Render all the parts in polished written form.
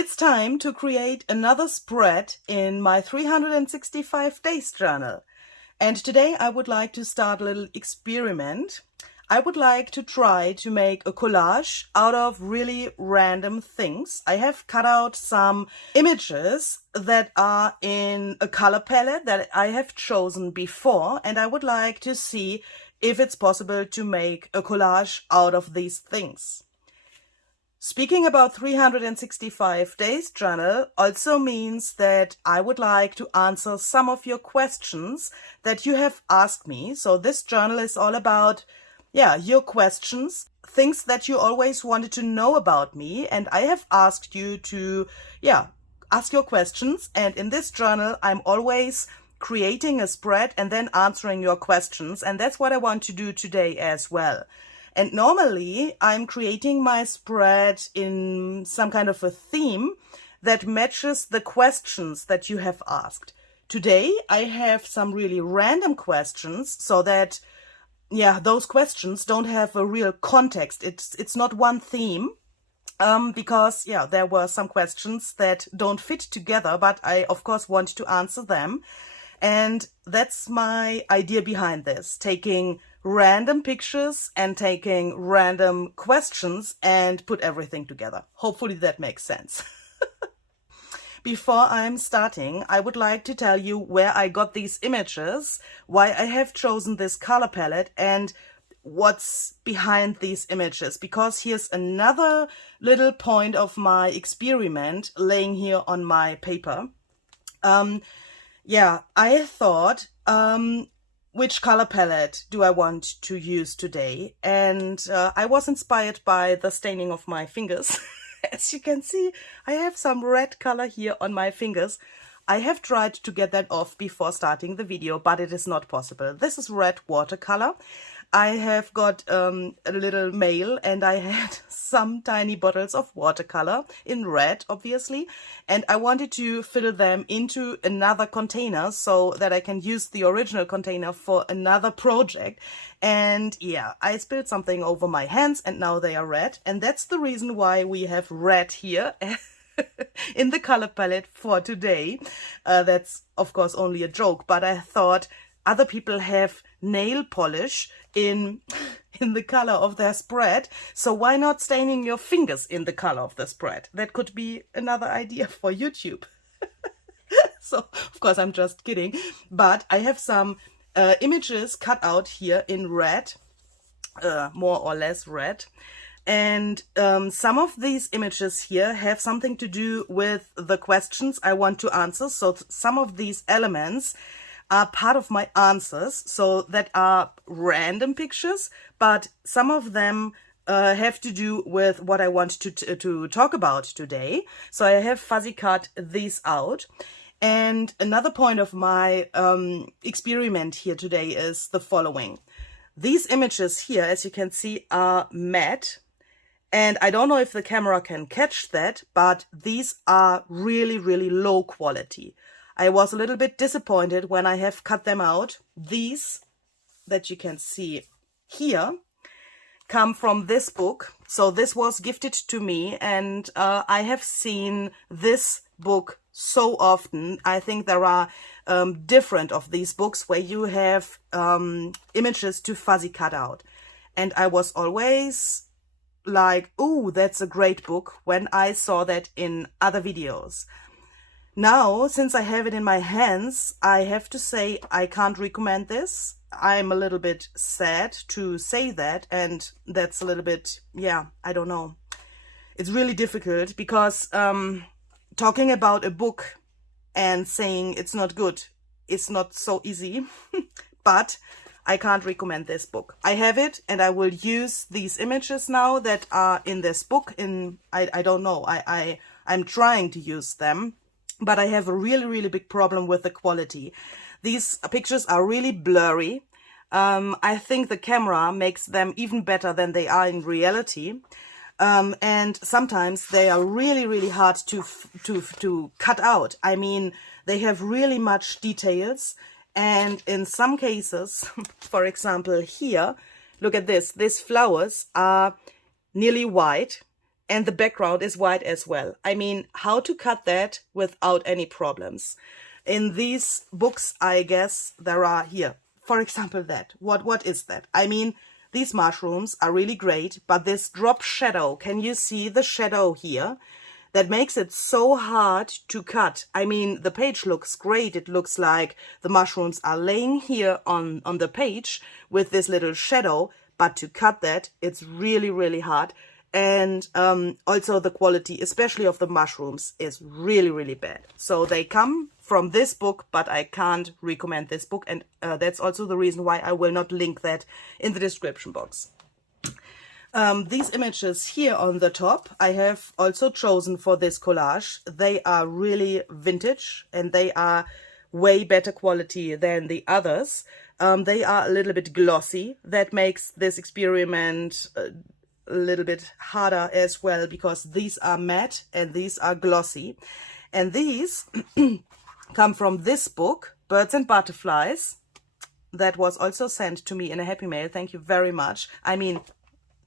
It's time to create another spread in my 365 days journal. And today I would like to start a little experiment. I would like to try to make a collage out of really random things. I have cut out some images that are in a color palette that I have chosen before, and I would like to see if it's possible to make a collage out of these things. Speaking about 365 days journal also means that I would like to answer some of your questions that you have asked me. So this journal is all about, your questions, things that you always wanted to know about me. And I have asked you to, ask your questions. And in this journal, I'm always creating a spread and then answering your questions. And that's what I want to do today as well. And normally I'm creating my spread in some kind of a theme that matches the questions that you have asked. Today I have some really random questions so that, those questions don't have a real context. It's not one theme. Because there were some questions that don't fit together, but I of course want to answer them. And that's my idea behind this, taking random pictures and taking random questions and put everything together. Hopefully that makes sense. Before I'm starting, I would like to tell you where I got these images, why I have chosen this color palette, and what's behind these images, because here's another little point of my experiment laying here on my paper. I thought, which color palette do I want to use today? And I was inspired by the staining of my fingers. As you can see, I have some red color here on my fingers. I have tried to get that off before starting the video, but it is not possible. This is red watercolor. I have got a little mail and I had some tiny bottles of watercolor in red, obviously, and I wanted to fill them into another container so that I can use the original container for another project. And I spilled something over my hands and now they are red, and that's the reason why we have red here in the color palette for today. That's of course only a joke, but I thought other people have nail polish in the color of their spread, so why not staining your fingers in the color of the spread? That could be another idea for YouTube. So of course I'm just kidding, but I have some images cut out here in red, more or less red. And some of these images here have something to do with the questions I want to answer. So some of these elements are part of my answers, so that are random pictures, but some of them have to do with what I want to talk about today. So I have fuzzy cut these out. And another point of my experiment here today is the following. These images here, as you can see, are matte. And I don't know if the camera can catch that, but these are really, really low quality. I was a little bit disappointed when I have cut them out. These that you can see here come from this book. So this was gifted to me, and I have seen this book so often. I think there are different of these books where you have images to fuzzy cut out. And I was always like, oh, that's a great book when I saw that in other videos. Now, since I have it in my hands, I have to say I can't recommend this. I'm a little bit sad to say that, and that's a little bit, I don't know. It's really difficult because talking about a book and saying it's not good is not so easy, but I can't recommend this book. I have it and I will use these images now that are in this book. I don't know, I'm trying to use them. But I have a really, really big problem with the quality. These pictures are really blurry. I think the camera makes them even better than they are in reality. And sometimes they are really, really hard to cut out. I mean, they have really much details. And in some cases, for example, here, look at this. These flowers are nearly white. and the background is white as well. I mean, how to cut that without any problems. In these books, I guess there are here, for example, that. What is that? I mean, these mushrooms are really great, but this drop shadow, can you see the shadow here? That makes it so hard to cut. I mean, the page looks great. It looks like the mushrooms are laying here on the page with this little shadow, but to cut that, it's really, really hard. And also the quality, especially of the mushrooms, is really, really bad. So they come from this book, but I can't recommend this book. And that's also the reason why I will not link that in the description box. These images here on the top, I have also chosen for this collage. They are really vintage and they are way better quality than the others. They are a little bit glossy. That makes this experiment a little bit harder as well, because these are matte and these are glossy. And these come from this book, Birds and Butterflies. That was also sent to me in a happy mail. Thank you very much. I mean,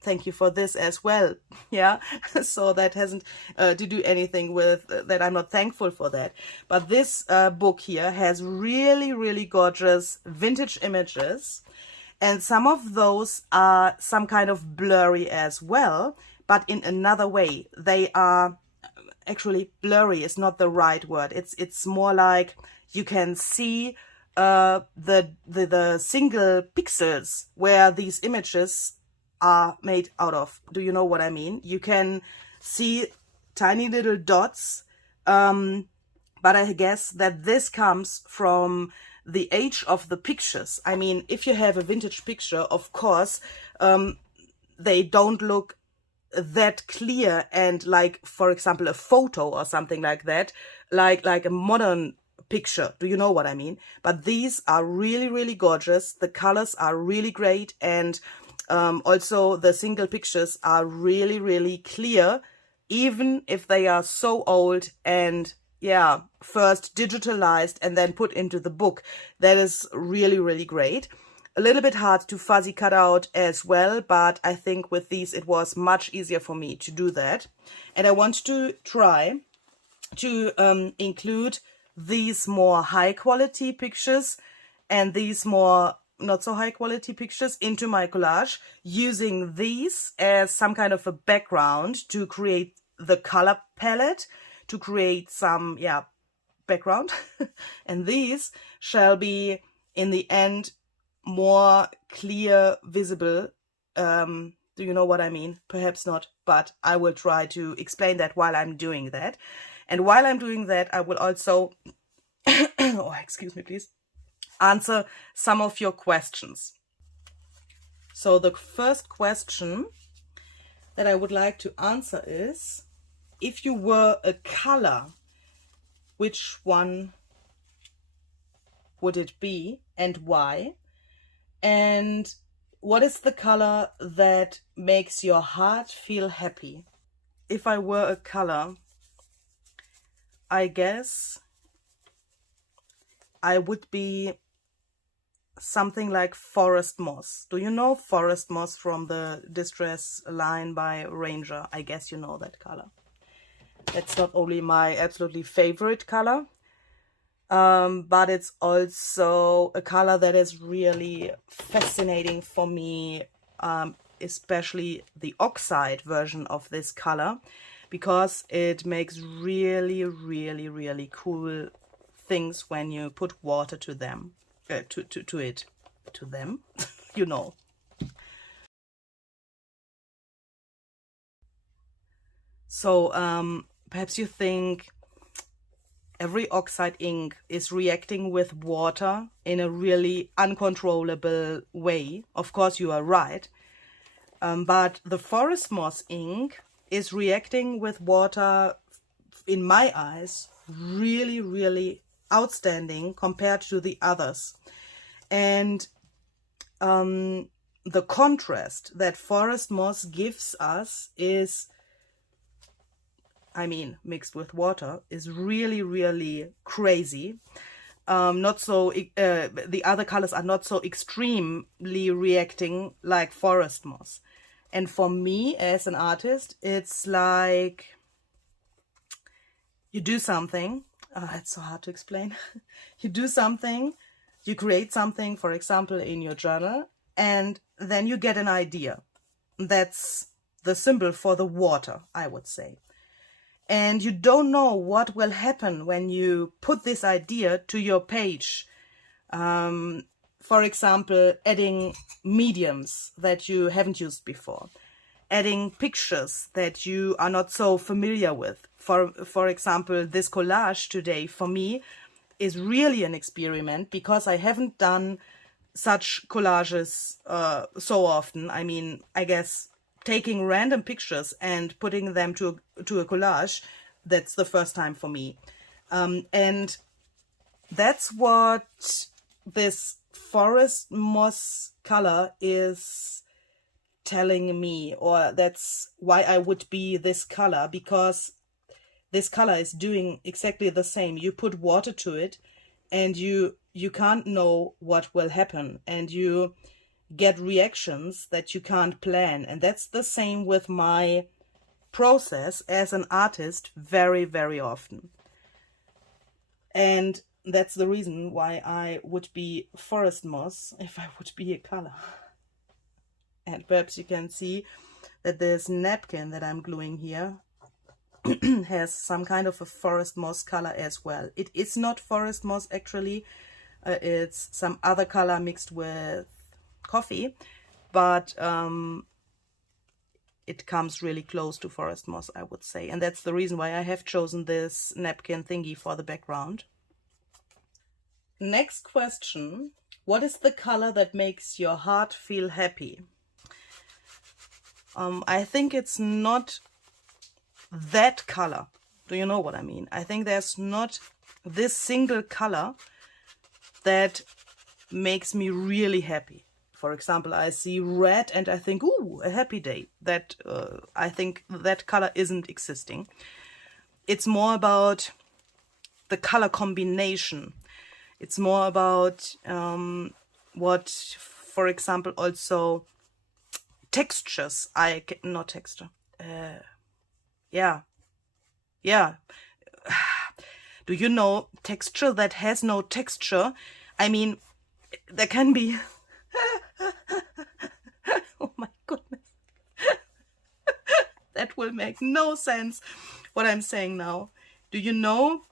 thank you for this as well. Yeah, so that hasn't to do anything with that. I'm not thankful for that. But this book here has really, really gorgeous vintage images. And some of those are some kind of blurry as well, but in another way. They are actually, blurry is not the right word. It's more like you can see the single pixels where these images are made out of. Do you know what I mean? You can see tiny little dots, but I guess that this comes from the age of the pictures. I mean, if you have a vintage picture, of course, they don't look that clear and like, for example, a photo or something like that, like a modern picture. Do you know what I mean? But these are really, really gorgeous. The colors are really great, and also the single pictures are really, really clear, even if they are so old and, yeah, first digitalized and then put into the book. That is really, really great. A little bit hard to fuzzy cut out as well, but I think with these it was much easier for me to do that. And I want to try to include these more high quality pictures and these more not so high quality pictures into my collage, using these as some kind of a background to create the color palette, to create some, yeah, background. And these shall be in the end more clear, visible. Do you know what I mean? Perhaps not, but I will try to explain that while I'm doing that. And while I'm doing that, I will also oh, excuse me, please, answer some of your questions. So the first question that I would like to answer is, if you were a color, which one would it be and why? And what is the color that makes your heart feel happy? If I were a color, I guess I would be something like forest moss. Do you know forest moss from the Distress line by Ranger? I guess you know that color. That's not only my absolutely favorite color, but it's also a color that is really fascinating for me, especially the oxide version of this color, because it makes really, really, really cool things when you put water to them. To them, you know. So perhaps you think every oxide ink is reacting with water in a really uncontrollable way. Of course, you are right. But the forest moss ink is reacting with water, in my eyes, really, really outstanding compared to the others. And the contrast that forest moss gives us is, I mean, mixed with water, is really, really crazy. Not so, the other colors are not so extremely reacting like forest moss. And for me as an artist, it's like you do something. It's so hard to explain. You do something, you create something, for example, in your journal, and then you get an idea. That's the symbol for the water, I would say. And you don't know what will happen when you put this idea to your page. For example, adding mediums that you haven't used before, adding pictures that you are not so familiar with. For example, this collage today for me is really an experiment because I haven't done such collages so often. I mean, I guess taking random pictures and putting them to a collage, that's the first time for me. And that's what this forest moss color is telling me, or that's why I would be this color, because this color is doing exactly the same. You put water to it and you can't know what will happen, and you get reactions that you can't plan. And that's the same with my process as an artist very, very often. And that's the reason why I would be forest moss if I would be a color. And perhaps you can see that this napkin that I'm gluing here has some kind of a forest moss color as well. It is not forest moss actually, it's some other color mixed with coffee, but it comes really close to forest moss, I would say. And that's the reason why I have chosen this napkin thingy for the background. Next question: what is the color that makes your heart feel happy? I think it's not that color. Do you know what I mean? I think there's not this single color that makes me really happy. For example, I see red and I think, ooh, a happy day. That I think that color isn't existing. It's more about the color combination. It's more about what, for example, also textures. Not texture. Yeah. Do you know texture that has no texture? I mean, there can be... Oh my goodness. That will make no sense, what I'm saying now. Do you know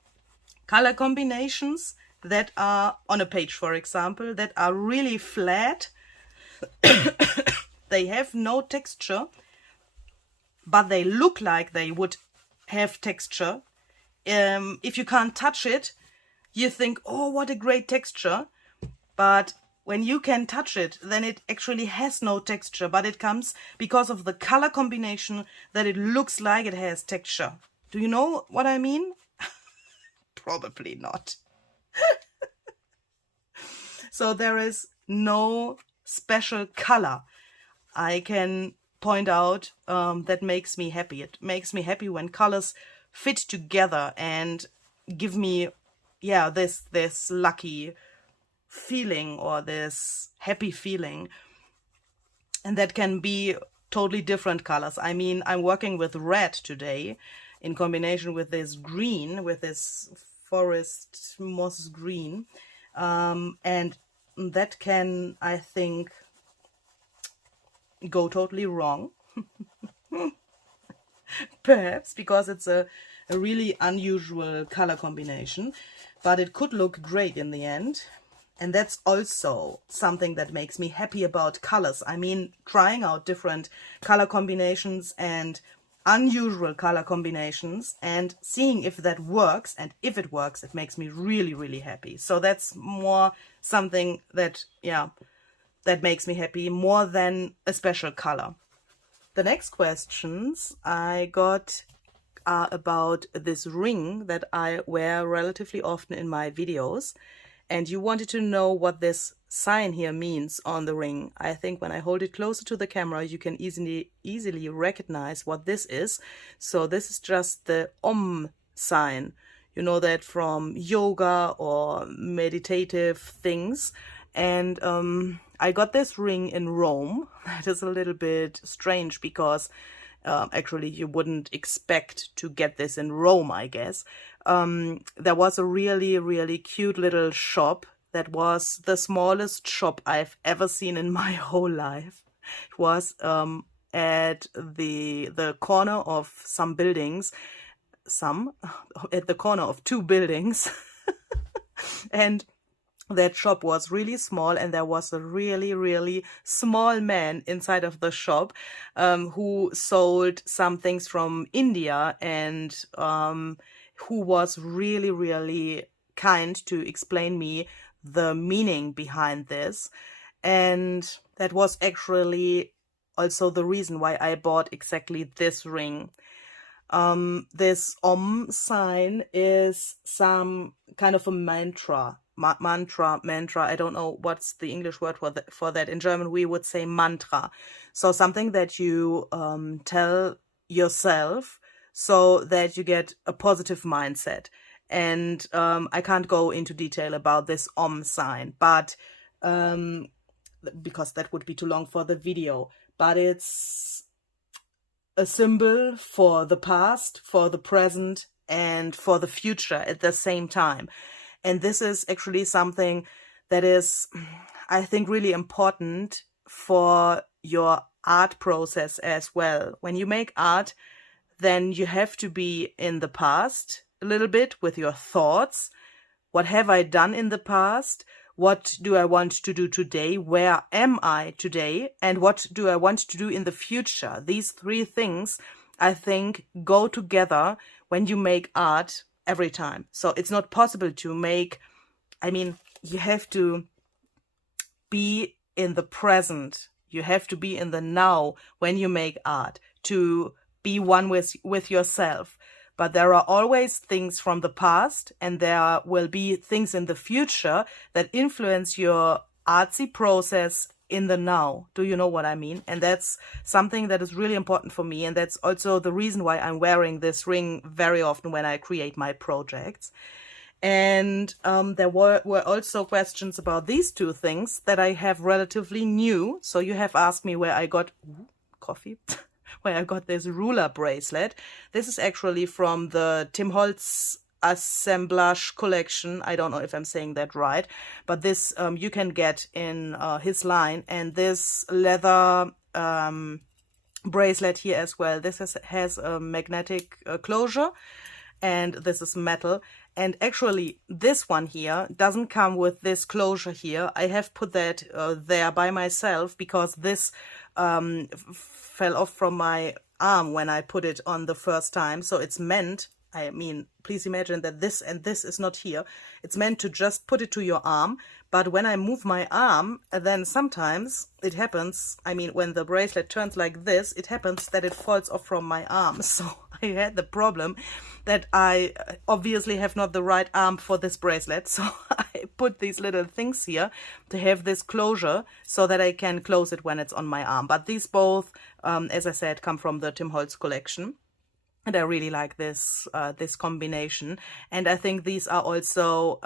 color combinations that are on a page, for example, that are really flat? They have no texture, but they look like they would have texture. If you can't touch it, you think, oh, what a great texture. But when you can touch it, then it actually has no texture, but it comes because of the color combination that it looks like it has texture. Do you know what I mean? Probably not. So there is no special color I can point out that makes me happy. It makes me happy when colors fit together and give me, yeah, this lucky feeling or this happy feeling. And that can be totally different colors. I mean, I'm working with red today in combination with this green, with this forest moss green, and that can, I think, go totally wrong. Perhaps because it's a really unusual color combination, but it could look great in the end. And that's also something that makes me happy about colors. I mean, trying out different color combinations and unusual color combinations and seeing if that works. And if it works, it makes me really, really happy. So that's more something that, yeah, that makes me happy more than a special color. The next questions I got are about this ring that I wear relatively often in my videos. And you wanted to know what this sign here means on the ring. I think when I hold it closer to the camera, you can easily recognize what this is. So this is just the Om sign. You know that from yoga or meditative things. And I got this ring in Rome. That is a little bit strange because actually you wouldn't expect to get this in Rome, I guess. There was a really, really cute little shop that was the smallest shop I've ever seen in my whole life. It was at the corner of some buildings, at the corner of two buildings. And that shop was really small, and there was a really, really small man inside of the shop who sold some things from India, and who was really, really kind to explain me the meaning behind this. And that was actually also the reason why I bought exactly this ring. This sign is some kind of a mantra. Mantra, I don't know what's the English word for that. In German, we would say mantra. So something that you tell yourself so that you get a positive mindset. And I can't go into detail about this sign, but because that would be too long for the video. But it's a symbol for the past, for the present, and for the future at the same time. And this is actually something that is, I think, really important for your art process as well. When you make art, then you have to be in the past a little bit with your thoughts. What have I done in the past? What do I want to do today? Where am I today? And what do I want to do in the future? These three things, I think, go together when you make art every time. So it's not possible to make, you have to be in the present. You have to be in the now when you make art, to be one with yourself. But there are always things from the past, and there will be things in the future that influence your artsy process in the now. Do you know what I mean? And that's something that is really important for me. And that's also the reason why I'm wearing this ring very often when I create my projects. And there were also questions about these two things that I have relatively new. So you have asked me where I got coffee. Where I got this ruler bracelet. This is actually from the Tim Holtz assemblage collection. I don't know if I'm saying that right, but this you can get in his line. And this leather bracelet here as well. This has a magnetic closure, and this is metal. And actually, this one here doesn't come with this closure here. I have put that there by myself because this fell off from my arm when I put it on the first time. So it's meant, please imagine that this and this is not here. It's meant to just put it to your arm. But when I move my arm, then sometimes it happens, when the bracelet turns like this, it happens that it falls off from my arm. So I had the problem that I obviously have not the right arm for this bracelet. So I put these little things here to have this closure so that I can close it when it's on my arm. But these both, as I said, come from the Tim Holtz collection. And I really like this this combination. And I think these are also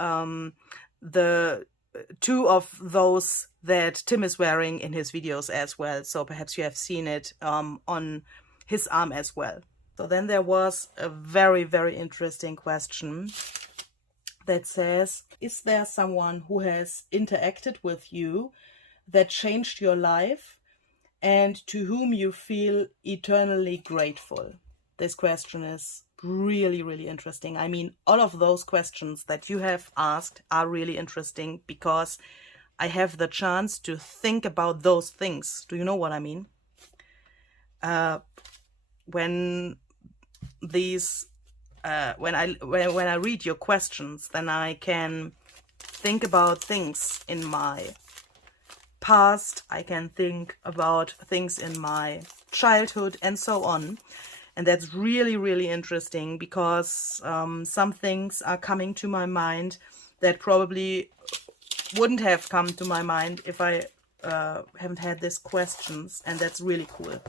the two of those that Tim is wearing in his videos as well. So perhaps you have seen it on his arm as well. So then there was a very, very interesting question that says, is there someone who has interacted with you that changed your life and to whom you feel eternally grateful? This question is really, really interesting. All of those questions that you have asked are really interesting because I have the chance to think about those things. Do you know what I mean? When I read your questions, then I can think about things in my past. I can think about things in my childhood and so on. And that's really, really interesting because some things are coming to my mind that probably wouldn't have come to my mind if I haven't had these questions. And that's really cool.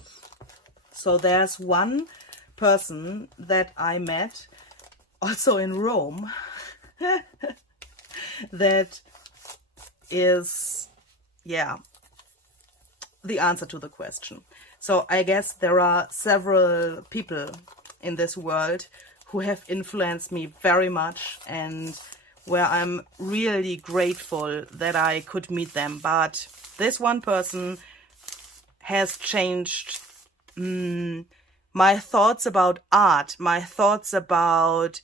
So there's one person that I met also in Rome that is, yeah, the answer to the question. So I guess there are several people in this world who have influenced me very much, and where I'm really grateful that I could meet them. But this one person has changed my thoughts about art, my thoughts about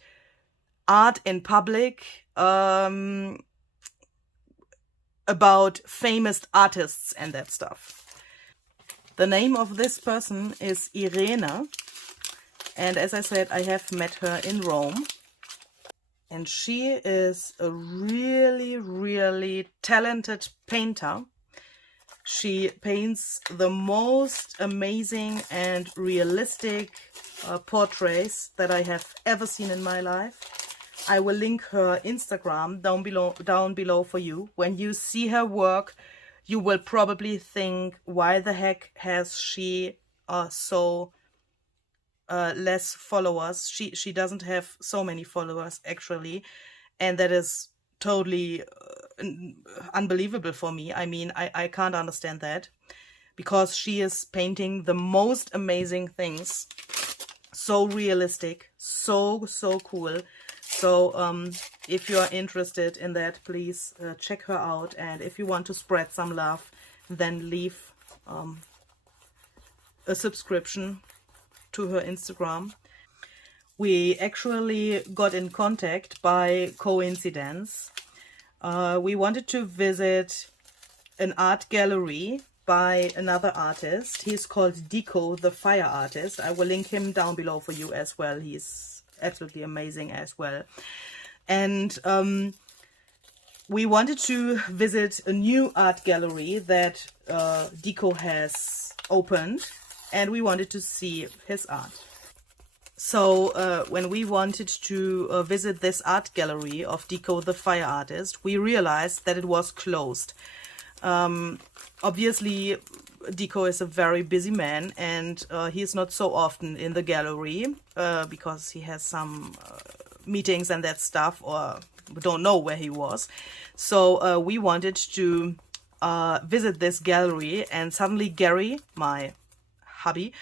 art in public, about famous artists and that stuff. The name of this person is Irene, and as I said, I have met her in Rome. And she is a really, really talented painter. She paints the most amazing and realistic portraits that I have ever seen in my life. I will link her Instagram down below for you. When you see her work, you will probably think, why the heck has she so less followers? She doesn't have so many followers actually, and that is totally unbelievable for me. I mean, I can't understand that, because she is painting the most amazing things, so realistic, so cool. So if you are interested in that, please check her out, and if you want to spread some love, then leave a subscription to her Instagram. We actually got in contact by coincidence. We wanted to visit an art gallery by another artist. He's called Dico, the fire artist. I will link him down below for you as well. He's absolutely amazing as well. And we wanted to visit a new art gallery that Dico has opened, and we wanted to see his art. So when we wanted to visit this art gallery of Dico the fire artist, we realized that it was closed. Obviously, Dico is a very busy man, and he's not so often in the gallery because he has some meetings and that stuff, or we don't know where he was. So we wanted to visit this gallery, and suddenly Gary, my hubby,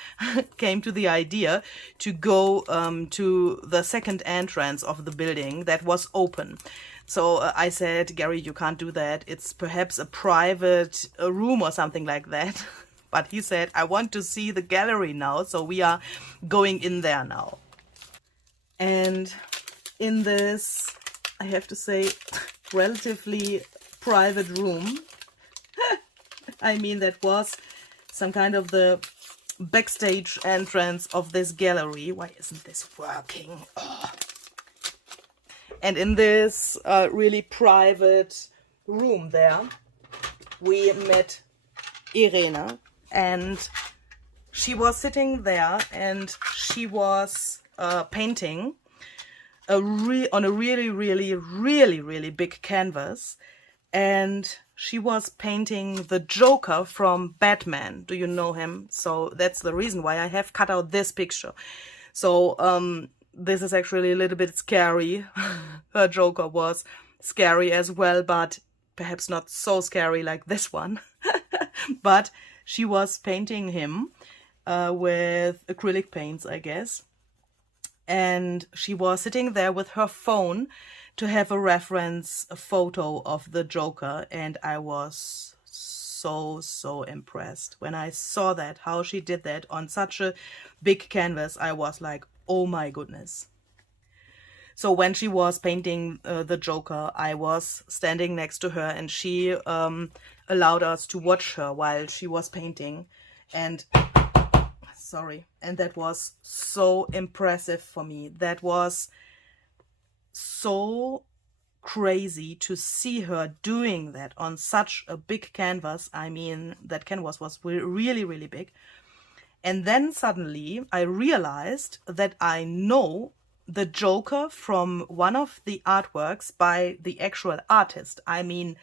came to the idea to go to the second entrance of the building that was open. So I said, Gary, you can't do that. It's perhaps a private room or something like that. But he said, I want to see the gallery now. So we are going in there now. And in this, I have to say, relatively private room, I mean, that was some kind of the backstage entrance of this gallery. Why isn't this working? Oh. And in this really private room there, we met Irene, and she was sitting there, and she was painting on a really big canvas, and she was painting the Joker from Batman. Do you know him? So that's the reason why I have cut out this picture. So this is actually a little bit scary. Her Joker was scary as well, but perhaps not so scary like this one. But she was painting him with acrylic paints, I guess. And she was sitting there with her phone to have a reference photo of the Joker, and I was so impressed when I saw that, how she did that on such a big canvas. I was like, oh my goodness. So when she was painting the Joker, I was standing next to her, and she allowed us to watch her while she was painting, and and that was so impressive for me. That was so crazy to see her doing that on such a big canvas. I mean, that canvas was really big. And then suddenly I realized that I know the Joker from one of the artworks by the actual artist. I mean,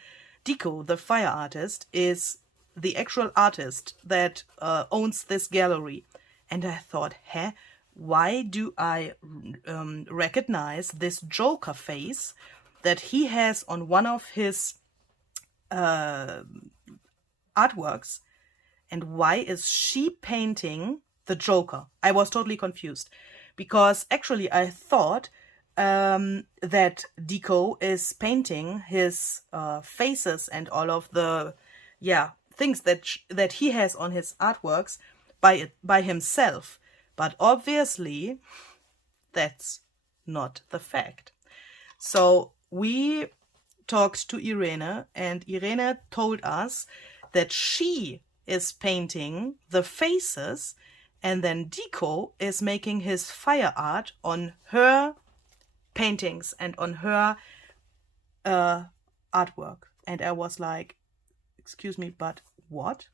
Dico, the fire artist, is the actual artist that owns this gallery. And I thought, why do I recognize this Joker face that he has on one of his artworks, and why is she painting the Joker? I was totally confused, because actually I thought that Deco is painting his faces and all of the things that he has on his artworks by himself, but obviously that's not the fact. So we talked to Irene, and Irene told us that she is painting the faces, and then Deco is making his fire art on her paintings and on her artwork. And I was like, excuse me, but what?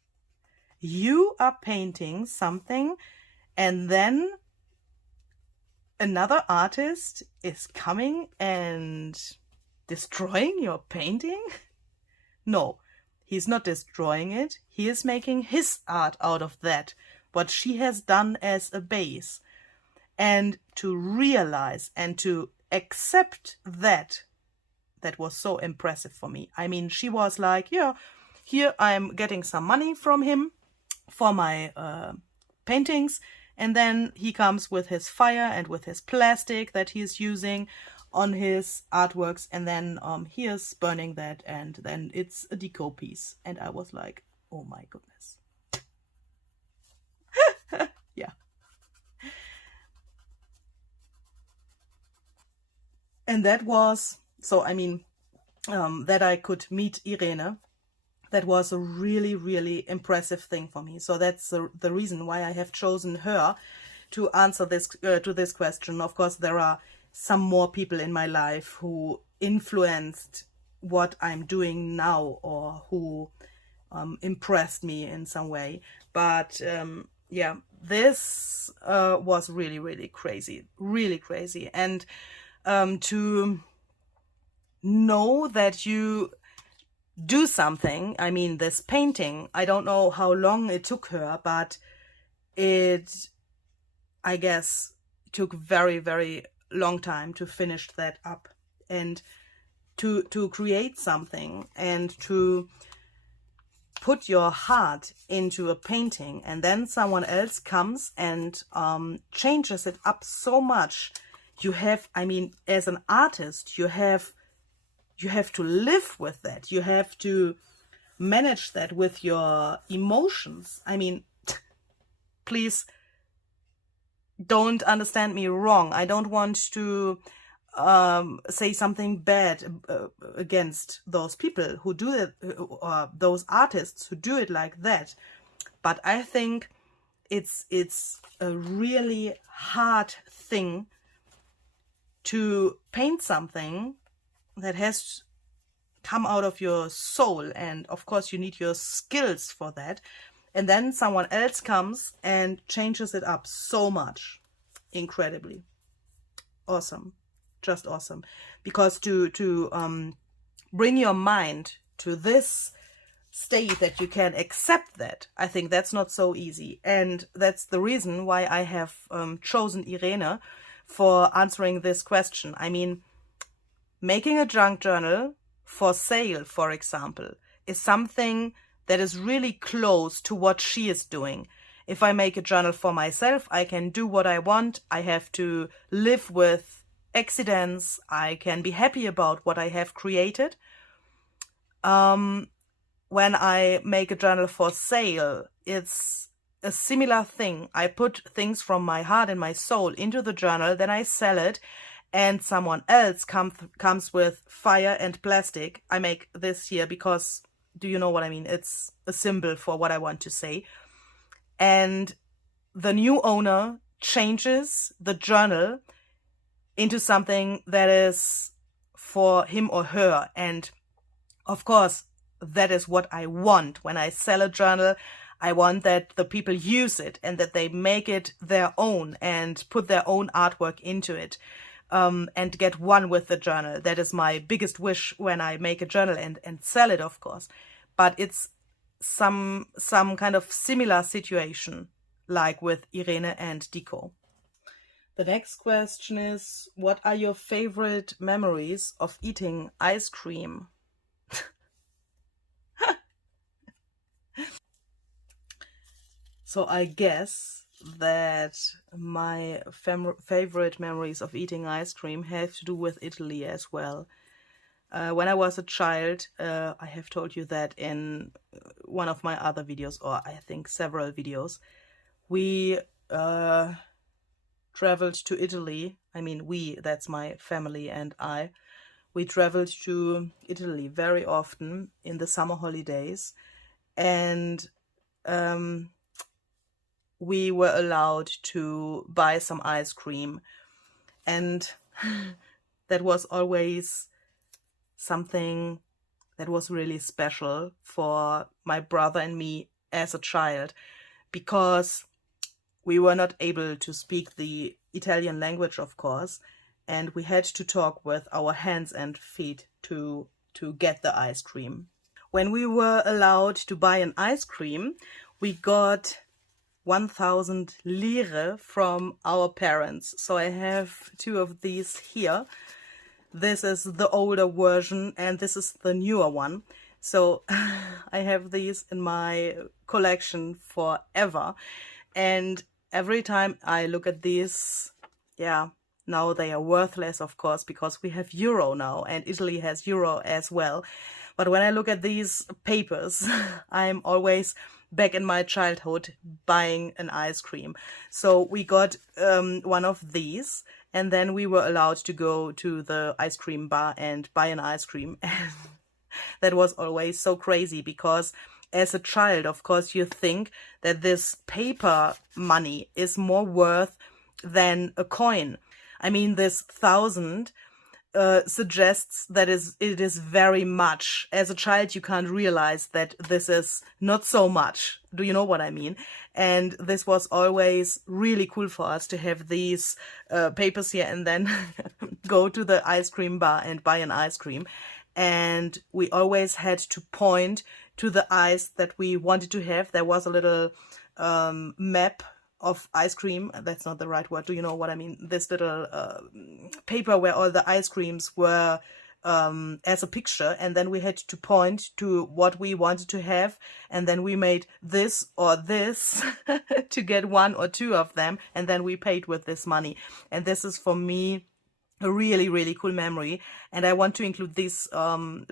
You are painting something, and then another artist is coming and destroying your painting? No, he's not destroying it. He is making his art out of that, what she has done as a base. And to realize and to accept that was so impressive for me. I mean, she was like, yeah, here I'm getting some money from him for my paintings, and then he comes with his fire and with his plastic that he is using on his artworks, and then he is burning that, and then it's a deco piece. And I was like, oh my goodness. Yeah. And that was, so I mean, that I could meet Irene, that was a really, really impressive thing for me. So that's the reason why I have chosen her to answer this to this question. Of course, there are some more people in my life who influenced what I'm doing now, or who impressed me in some way. But yeah, this was really, really crazy, really crazy. And to know that you do something, I mean, this painting, I don't know how long it took her, but it, I guess, took very, very long time to finish that up, and to create something and to put your heart into a painting, and then someone else comes and changes it up so much. You have, I mean, as an artist, you have to live with that. You have to manage that with your emotions. I mean, please don't understand me wrong. I don't want to say something bad against those people who do it, or those artists who do it like that. But I think it's a really hard thing to paint something that has come out of your soul, and of course you need your skills for that, and then someone else comes and changes it up so much. Incredibly awesome, just awesome. Because to bring your mind to this state that you can accept that, I think that's not so easy, and that's the reason why I have chosen Irene for answering this question. I mean, making a junk journal for sale, for example, is something that is really close to what she is doing. If I make a journal for myself, I can do what I want. I have to live with accidents. I can be happy about what I have created. When I make a journal for sale, it's a similar thing. I put things from my heart and my soul into the journal, then I sell it, and someone else comes with fire and plastic. I make this here because, do you know what I mean? It's a symbol for what I want to say. And the new owner changes the journal into something that is for him or her. And of course, that is what I want. When I sell a journal, I want that the people use it and that they make it their own and put their own artwork into it. And get one with the journal. That is my biggest wish when I make a journal and sell it, of course. But it's some kind of similar situation like with Irene and Deco. The next question is, what are your favorite memories of eating ice cream? So I guess that my favorite memories of eating ice cream have to do with Italy as well. When I was a child, I have told you that in one of my other videos, or I think several videos, we traveled to Italy. I mean, that's my family and I. We traveled to Italy very often in the summer holidays, and we were allowed to buy some ice cream, and that was always something that was really special for my brother and me as a child, because we were not able to speak the Italian language, of course, and we had to talk with our hands and feet to get the ice cream. When we were allowed to buy an ice cream, we got 1,000 lire from our parents. So I have two of these here. This is the older version and this is the newer one. So I have these in my collection forever. And every time I look at these, yeah, now they are worthless, of course, because we have euro now and Italy has euro as well. But when I look at these papers, I'm always back in my childhood buying an ice cream. So we got one of these, and then we were allowed to go to the ice cream bar and buy an ice cream. And that was always so crazy, because as a child, of course, you think that this paper money is more worth than a coin. I mean, this 1,000 suggests that it is very much. As a child, you can't realize that this is not so much. Do you know what I mean? And this was always really cool for us to have these papers here and then go to the ice cream bar and buy an ice cream. And we always had to point to the ice that we wanted to have. There was a little map of ice cream. That's not the right word. Do you know what I mean? This little paper where all the ice creams were as a picture, and then we had to point to what we wanted to have, and then we made this or this to get one or two of them, and then we paid with this money. And this is for me a really, really cool memory, and I want to include these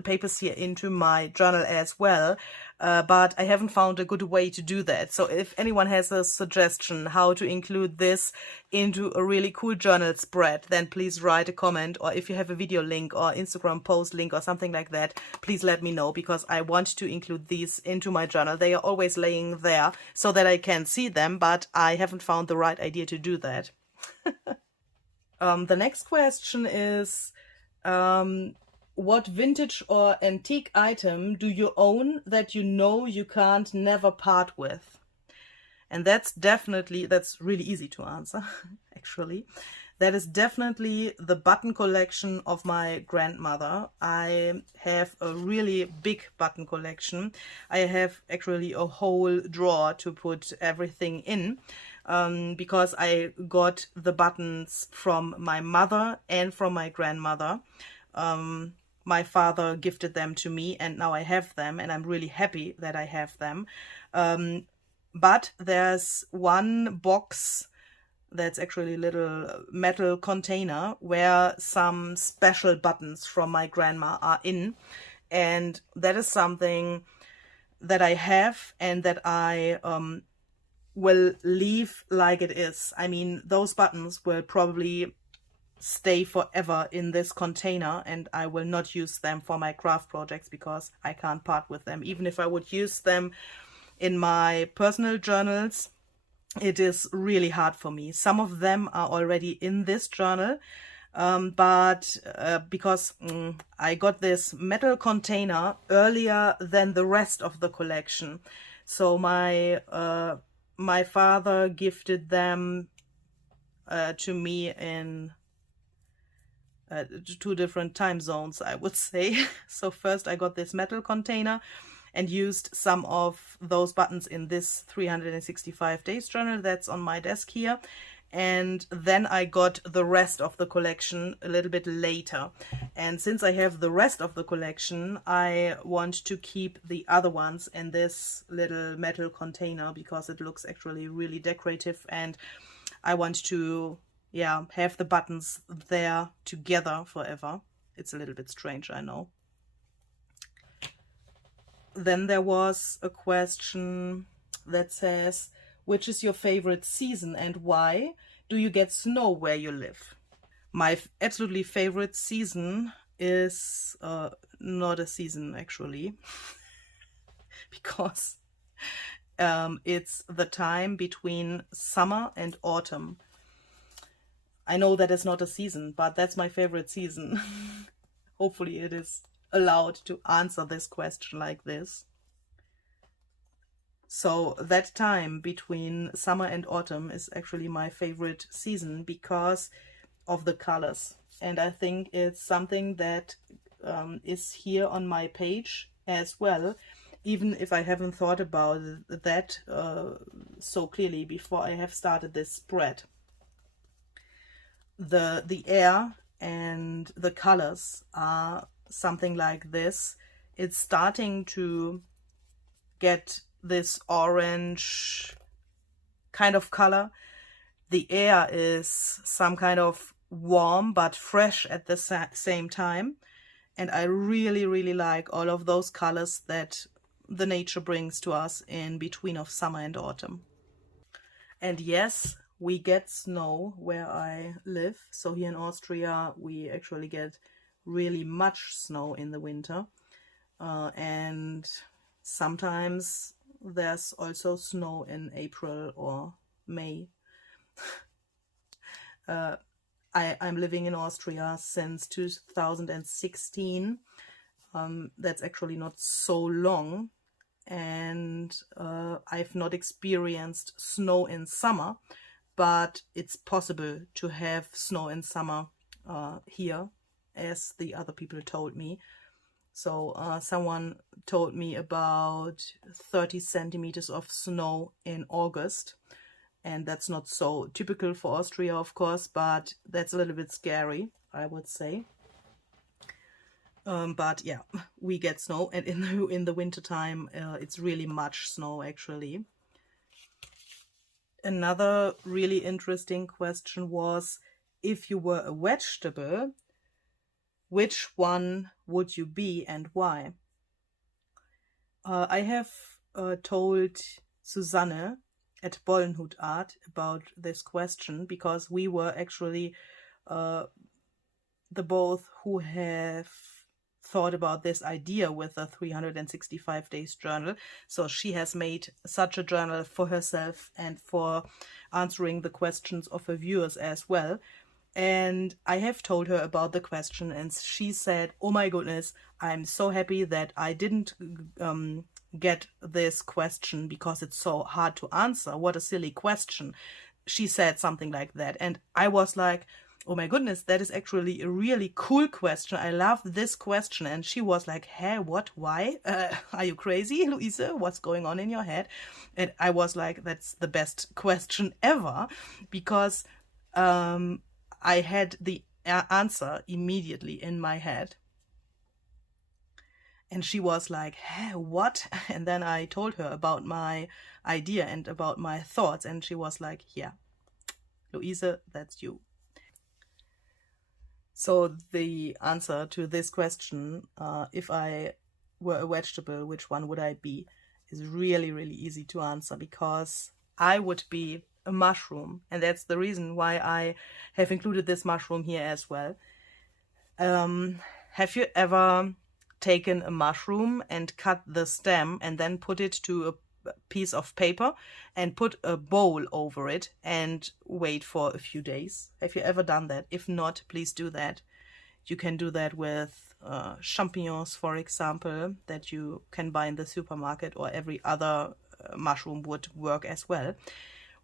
papers here into my journal as well, but I haven't found a good way to do that. So if anyone has a suggestion how to include this into a really cool journal spread, then please write a comment, or if you have a video link or Instagram post link or something like that, please let me know, because I want to include these into my journal. They are always laying there so that I can see them, but I haven't found the right idea to do that. The next question is, what vintage or antique item do you own that you know you can't never part with? And that's really easy to answer, actually. That is definitely the button collection of my grandmother. I have a really big button collection. I have actually a whole drawer to put everything in. Because I got the buttons from my mother and from my grandmother. My father gifted them to me, and now I have them, and I'm really happy that I have them. But there's one box that's actually a little metal container where some special buttons from my grandma are in, and that is something that I have and that I will leave like it is. I mean, those buttons will probably stay forever in this container, and I will not use them for my craft projects because I can't part with them. Even if I would use them in my personal journals, it is really hard for me. Some of them are already in this journal, but because I got this metal container earlier than the rest of the collection, so my father gifted them to me in 2 different time zones, I would say. So first I got this metal container and used some of those buttons in this 365 days journal that's on my desk here. and then I got the rest of the collection a little bit later. And since I have the rest of the collection, I want to keep the other ones in this little metal container because it looks actually really decorative, and I want to, yeah, have the buttons there together forever. It's a little bit strange, I know. Then there was a question that says, which is your favorite season and why? Do you get snow where you live? My absolutely favorite season is not a season, actually, because it's the time between summer and autumn. I know that is not a season, but that's my favorite season. Hopefully it is allowed to answer this question like this. So that time between summer and autumn is actually my favorite season because of the colors. And I think it's something that is here on my page as well, even if I haven't thought about that so clearly before I have started this spread. The air and the colors are something like this. It's starting to get this orange kind of color. The air is some kind of warm but fresh at the same time, and I really like all of those colors that the nature brings to us in between of summer and autumn. And yes, we get snow where I live. So here in Austria we actually get really much snow in the winter, and sometimes there's also snow in April or May. I'm living in Austria since 2016. That's actually not so long, and I've not experienced snow in summer, but it's possible to have snow in summer here, as the other people told me. So someone told me about 30 centimeters of snow in August, and that's not so typical for Austria, of course, but that's a little bit scary, I would say. But yeah, we get snow, and in the winter time it's really much snow actually. Another really interesting question was, if you were a vegetable, which one would you be and why? I have told Susanne at Bollenhut Art about this question because we were actually the both who have thought about this idea with a 365 days journal. So she has made such a journal for herself and for answering the questions of her viewers as well. And I have told her about the question, and she said, oh my goodness, I'm so happy that I didn't get this question because it's so hard to answer. What a silly question. She said something like that. And I was like, oh my goodness, that is actually a really cool question. I love this question. And she was like, hey, what? Why? Are you crazy, Louise? What's going on in your head? And I was like, that's the best question ever, because I had the answer immediately in my head. And she was like, hey, what? And then I told her about my idea and about my thoughts. And she was like, yeah, Louise, that's you. So the answer to this question, if I were a vegetable, which one would I be, is really easy to answer, because I would be a mushroom, and that's the reason why I have included this mushroom here as well. Have you ever taken a mushroom and cut the stem and then put it to a piece of paper and put a bowl over it and wait for a few days? Have you ever done that? If not, please do that. You can do that with champignons, for example, that you can buy in the supermarket, or every other mushroom would work as well.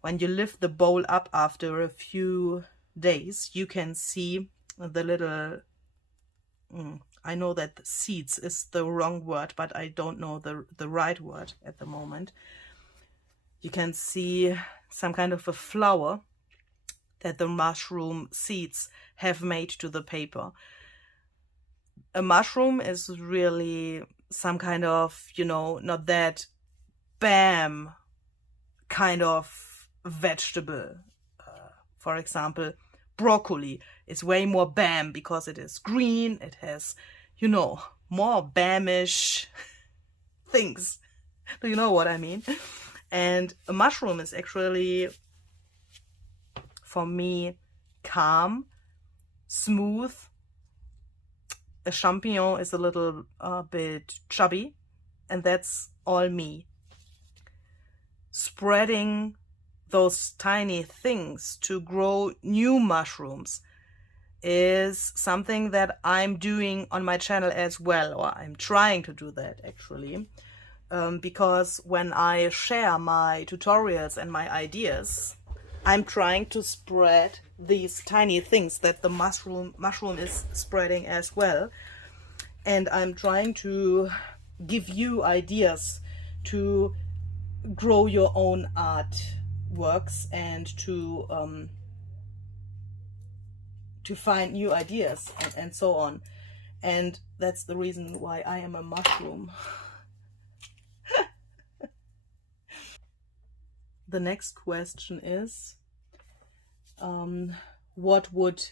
When you lift the bowl up after a few days, you can see the little, I know that seeds is the wrong word, but I don't know the right word at the moment. You can see some kind of a flower, that the mushroom seeds have made to the paper. A mushroom is really some kind of, you know, not that bam kind of vegetable. For example, broccoli is way more bam because it is green, it has, you know, more bamish things. Do you know what I mean? And a mushroom is actually, for me, calm, smooth. A champignon is a little bit chubby, and that's all me. Spreading those tiny things to grow new mushrooms is something that I'm doing on my channel as well, or I'm trying to do that actually, because when I share my tutorials and my ideas, I'm trying to spread these tiny things that the mushroom is spreading as well, and I'm trying to give you ideas to grow your own artworks and to find new ideas and so on. And that's the reason why I am a mushroom. The next question is, what would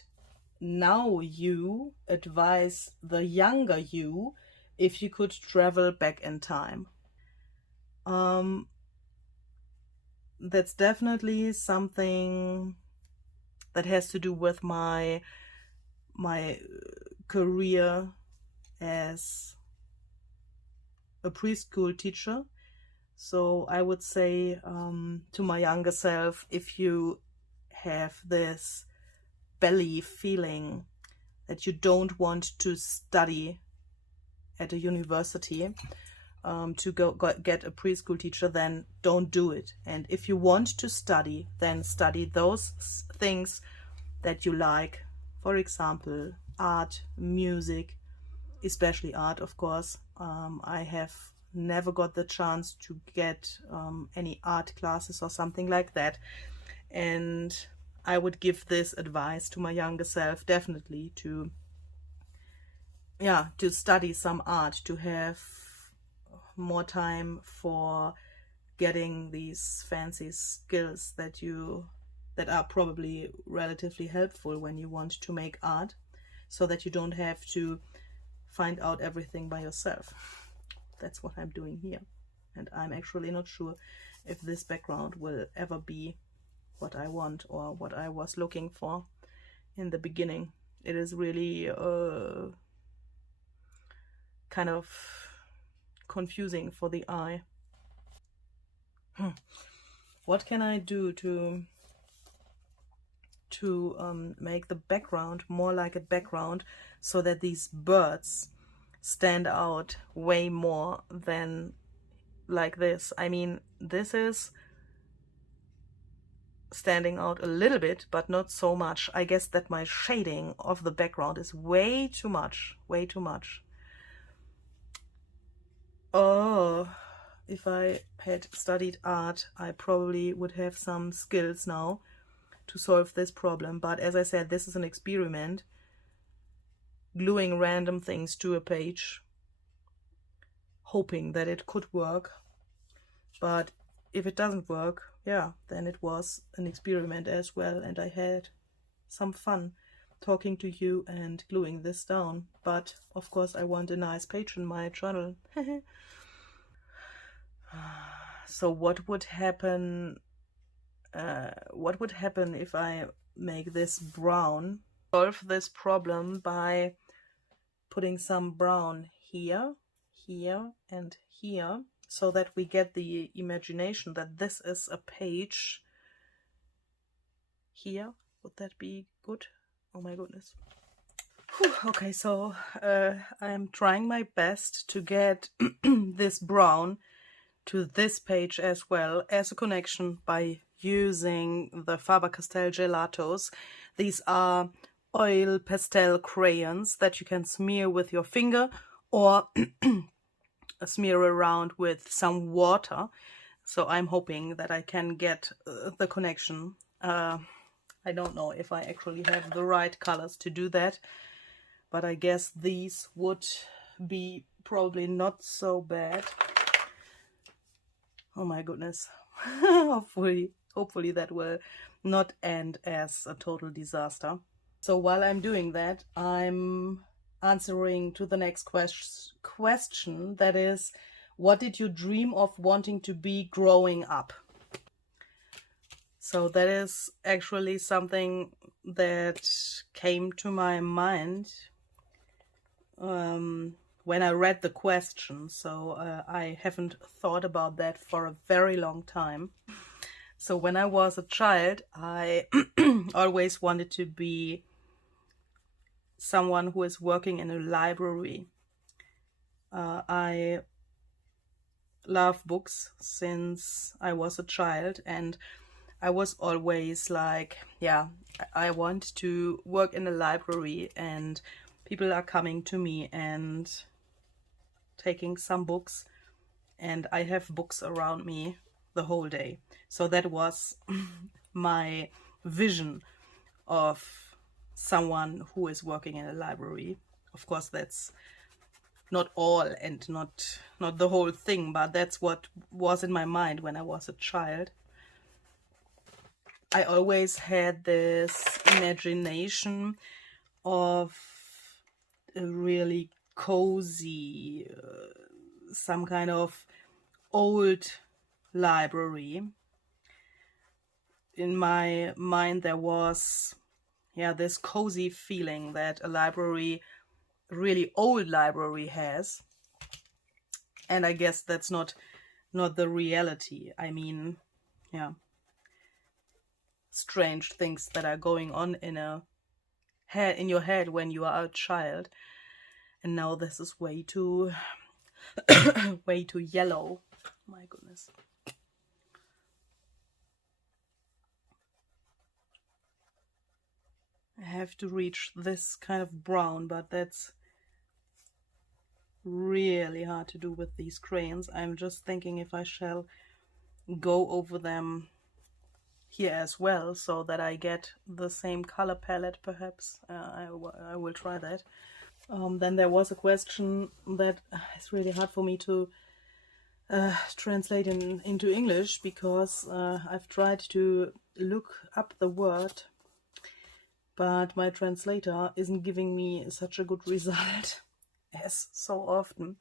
now you advise the younger you if you could travel back in time? That's definitely something that has to do with my career as a preschool teacher. So I would say to my younger self, if you have this belly feeling that you don't want to study at a university, to get a preschool teacher, then don't do it. And if you want to study, then study those things that you like. For example, art, music, especially art, of course. I have never got the chance to get any art classes or something like that, and I would give this advice to my younger self, definitely, to study some art, to have more time for getting these fancy skills that are probably relatively helpful when you want to make art, so that you don't have to find out everything by yourself. That's what I'm doing here, and I'm actually not sure if this background will ever be what I want or what I was looking for in the beginning. It is really kind of confusing for the eye. What can I do to make the background more like a background, so that these birds stand out way more than like this? I mean, this is standing out a little bit, but not so much. I guess that my shading of the background is way too much, way too much. Oh, if I had studied art, I probably would have some skills now to solve this problem. But as I said, this is an experiment, gluing random things to a page, hoping that it could work. But if it doesn't work, yeah, then it was an experiment as well, and I had some fun talking to you and gluing this down. But of course I want a nice page in my journal. So what would happen if I make this brown? Solve this problem by putting some brown here, here, and here, so that we get the imagination that this is a page here. Would that be good? Oh my goodness. Whew, okay, so I'm trying my best to get this brown to this page as well as a connection by using the Faber-Castell gelatos. These are oil pastel crayons that you can smear with your finger or smear around with some water. So I'm hoping that I can get the connection. I I don't know if I actually have the right colors to do that, but I guess these would be probably not so bad. Oh my goodness. Hopefully that will not end as a total disaster. So while I'm doing that, I'm answering to the next question, that is, what did you dream of wanting to be growing up? So that is actually something that came to my mind when I read the question. So I haven't thought about that for a very long time. So when I was a child, I always wanted to be someone who is working in a library. I love books since I was a child, and I was always like, yeah, I want to work in a library, and people are coming to me and taking some books, and I have books around me the whole day. So that was my vision of someone who is working in a library. Of course, that's not all and not the whole thing, but that's what was in my mind when I was a child. I always had this imagination of a really cozy, some kind of old library. In my mind there was, yeah, this cozy feeling that a library, a really old library, has. And I guess that's not the reality. I mean, yeah, strange things that are going on in your head when you are a child. And now this is way too way too yellow. My goodness. I have to reach this kind of brown, but that's really hard to do with these crayons. I'm just thinking if I shall go over them here as well, so that I get the same color palette, perhaps. I will try that. Then there was a question that is really hard for me to translate into English, because I've tried to look up the word, but my translator isn't giving me such a good result as so often.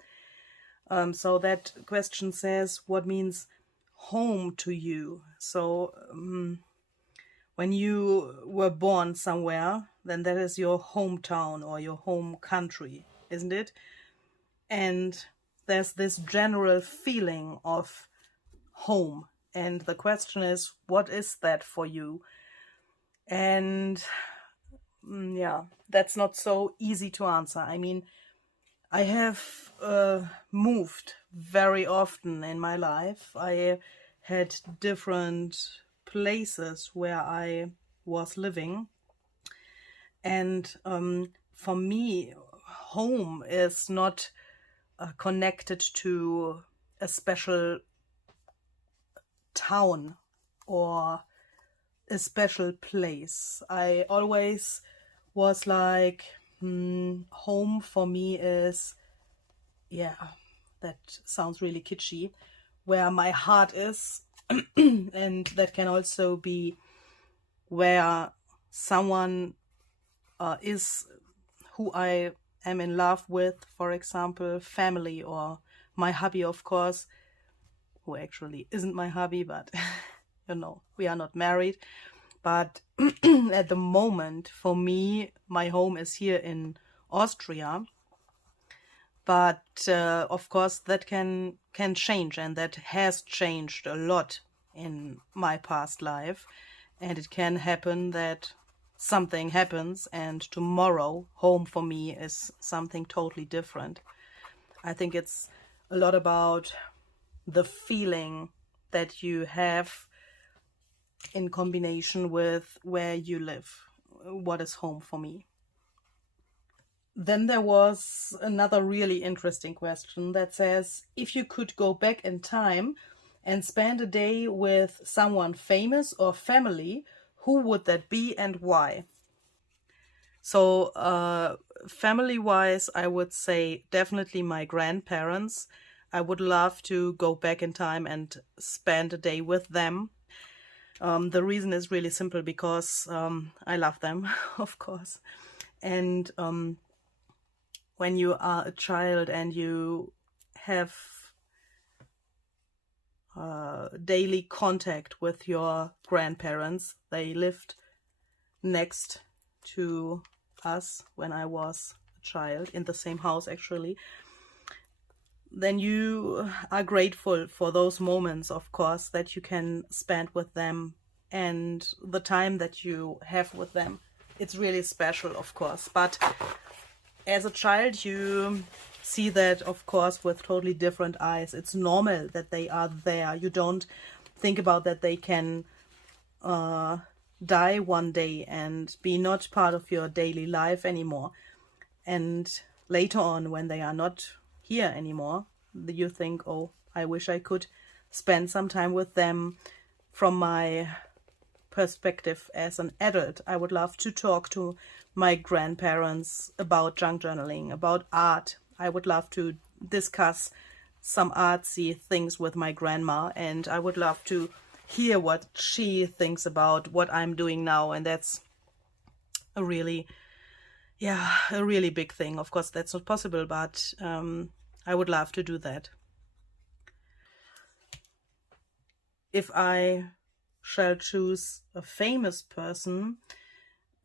So that question says, what means home to you? So when you were born somewhere, then that is your hometown or your home country, isn't it? And there's this general feeling of home. And the question is, what is that for you? And yeah, that's not so easy to answer. I mean, I have moved very often in my life. I had different places where I was living. And for me, home is not connected to a special town or a special place. I always was like, home for me is, yeah, that sounds really kitschy, where my heart is. And that can also be where someone is who I am in love with, for example, family, or my hubby, of course, who actually isn't my hubby, but you know, we are not married. But at the moment, for me, my home is here in Austria. But of course, that can change, and that has changed a lot in my past life. And it can happen that something happens, and tomorrow, home for me is something totally different. I think it's a lot about the feeling that you have in combination with where you live. What is home for me? Then there was another really interesting question that says, if you could go back in time and spend a day with someone famous or family, who would that be and why? So family-wise, I would say definitely my grandparents. I would love to go back in time and spend a day with them. The reason is really simple, because I love them, of course. And when you are a child and you have daily contact with your grandparents, they lived next to us when I was a child, in the same house actually, then you are grateful for those moments, of course, that you can spend with them, and the time that you have with them. It's really special, of course. But as a child, you see that, of course, with totally different eyes. It's normal that they are there. You don't think about that they can die one day and be not part of your daily life anymore. And later on, when they are not here anymore, you think, oh, I wish I could spend some time with them. From my perspective as an adult, I would love to talk to my grandparents about junk journaling, about art. I would love to discuss some artsy things with my grandma, and I would love to hear what she thinks about what I'm doing now. And that's a really big thing. Of course, that's not possible, but I would love to do that. If I shall choose a famous person,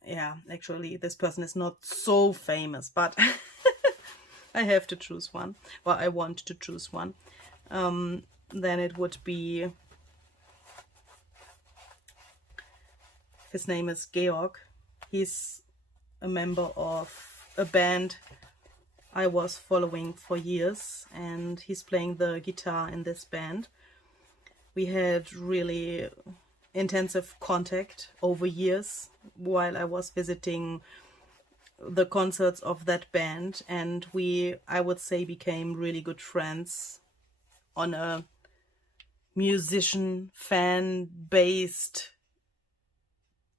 yeah, actually this person is not so famous, but I have to choose one. Well, I want to choose one. Then it would be, his name is Georg. He's a member of a band I was following for years, and he's playing the guitar in this band. We had really intensive contact over years while I was visiting the concerts of that band, and we, I would say, became really good friends on a musician fan based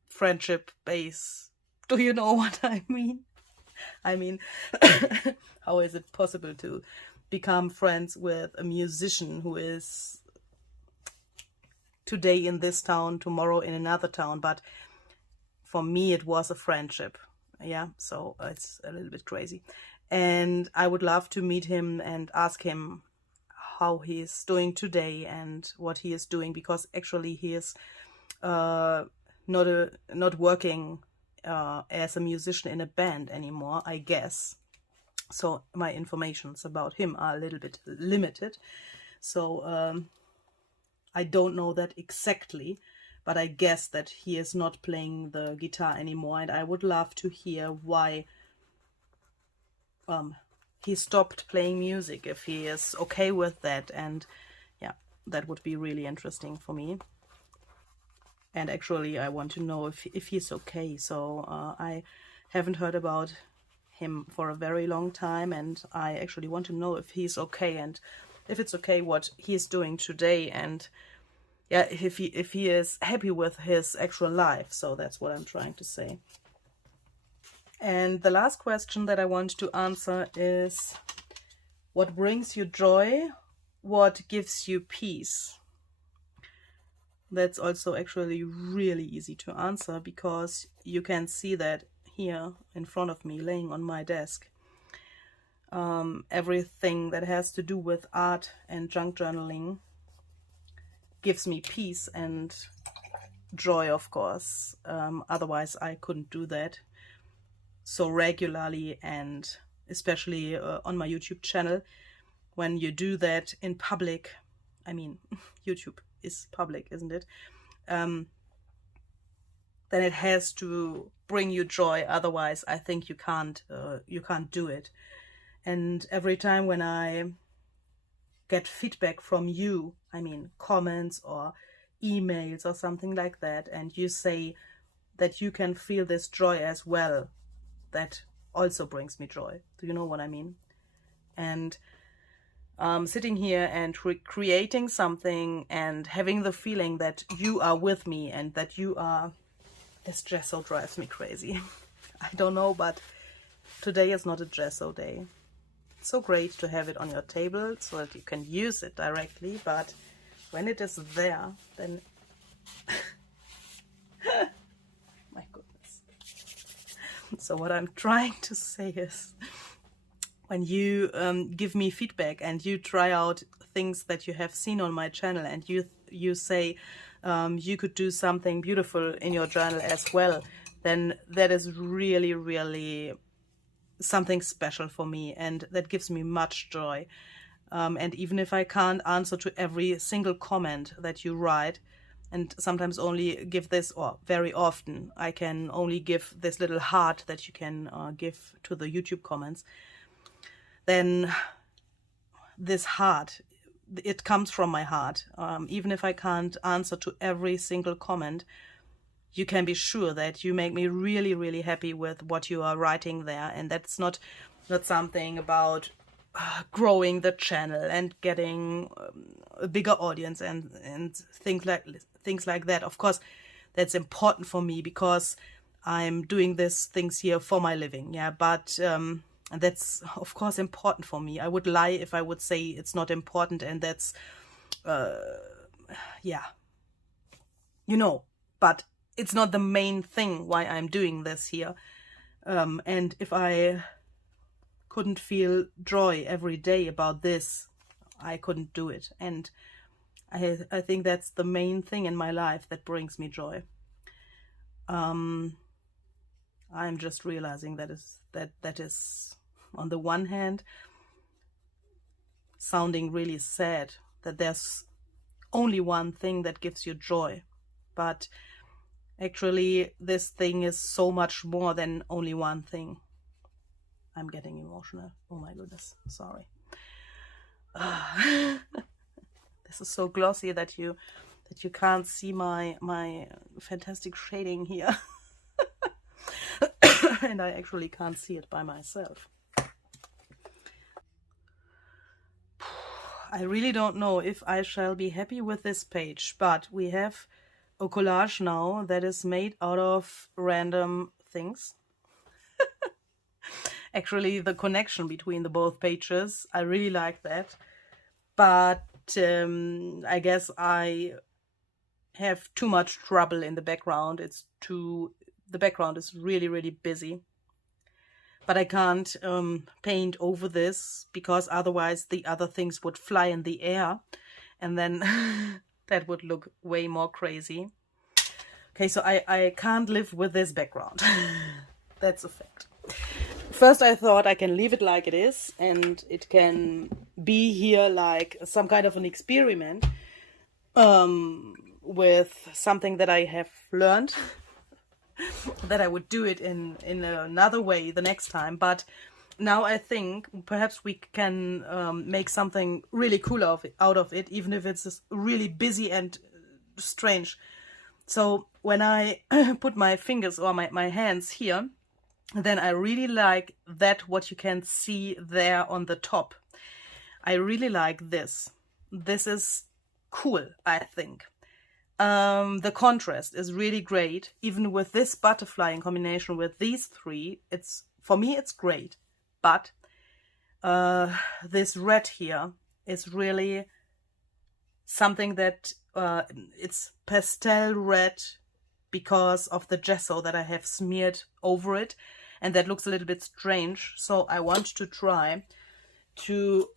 friendship base. Do you know what I mean? I mean, how is it possible to become friends with a musician who is today in this town, tomorrow in another town? But for me, it was a friendship. Yeah, so it's a little bit crazy. And I would love to meet him and ask him how he is doing today and what he is doing, because actually he is not working as a musician in a band anymore, I guess. So my informations about him are a little bit limited. So I don't know that exactly, but I guess that he is not playing the guitar anymore, and I would love to hear why he stopped playing music, if he is okay with that. And yeah, that would be really interesting for me. And actually I want to know if he's okay. So I haven't heard about him for a very long time, and I actually want to know if he's okay, and if it's okay what he's doing today, and yeah, if he is happy with his actual life. So that's what I'm trying to say. And the last question that I want to answer is, what brings you joy? What gives you peace? That's also actually really easy to answer, because you can see that here in front of me, laying on my desk. Everything that has to do with art and junk journaling gives me peace and joy, of course. Otherwise I couldn't do that so regularly, and especially on my YouTube channel. When you do that in public, I mean, YouTube is public, isn't it? Then it has to bring you joy. Otherwise, I think you can't do it. And every time when I get feedback from you, I mean, comments or emails or something like that, and you say that you can feel this joy as well, that also brings me joy. Do you know what I mean? And sitting here and creating something and having the feeling that you are with me and that you are This gesso drives me crazy. I don't know, but today is not a gesso day. It's so great to have it on your table so that you can use it directly, but when it is there, then my goodness. So what I'm trying to say is, when you give me feedback and you try out things that you have seen on my channel, and you say you could do something beautiful in your journal as well, then that is really, really something special for me, and that gives me much joy. And even if I can't answer to every single comment that you write, and sometimes only give this, or very often I can only give this little heart that you can give to the YouTube comments, then this heart, it comes from my heart. Even if I can't answer to every single comment, you can be sure that you make me really, really happy with what you are writing there. And that's not something about growing the channel and getting a bigger audience and things like that. Of course, that's important for me because I'm doing these things here for my living. Yeah, but and that's, of course, important for me. I would lie if I would say it's not important, and that's, yeah, you know, but it's not the main thing why I'm doing this here. And if I couldn't feel joy every day about this, I couldn't do it. And I think that's the main thing in my life that brings me joy. I'm just realizing that is on the one hand sounding really sad, that there's only one thing that gives you joy, but actually this thing is so much more than only one thing. I'm getting emotional. Oh my goodness, sorry. This is so glossy that you can't see my fantastic shading here. And I actually can't see it by myself. I really don't know if I shall be happy with this page, but we have a collage now that is made out of random things. Actually, the connection between the both pages, I really like that. But I guess I have too much trouble in the background. The background is really, really busy. But I can't paint over this, because otherwise the other things would fly in the air, and then that would look way more crazy. Okay, so I can't live with this background. That's a fact. First I thought I can leave it like it is, and it can be here like some kind of an experiment with something that I have learned. That I would do it in another way the next time, but now I think perhaps we can make something really cool out of it, even if it's really busy and strange. So when I put my fingers or my hands here, then I really like that what you can see there on the top. I really like this. This is cool, I think. The contrast is really great, even with this butterfly in combination with these three. For me it's great, but this red here is really something that it's pastel red because of the gesso that I have smeared over it, and that looks a little bit strange. So I want to try to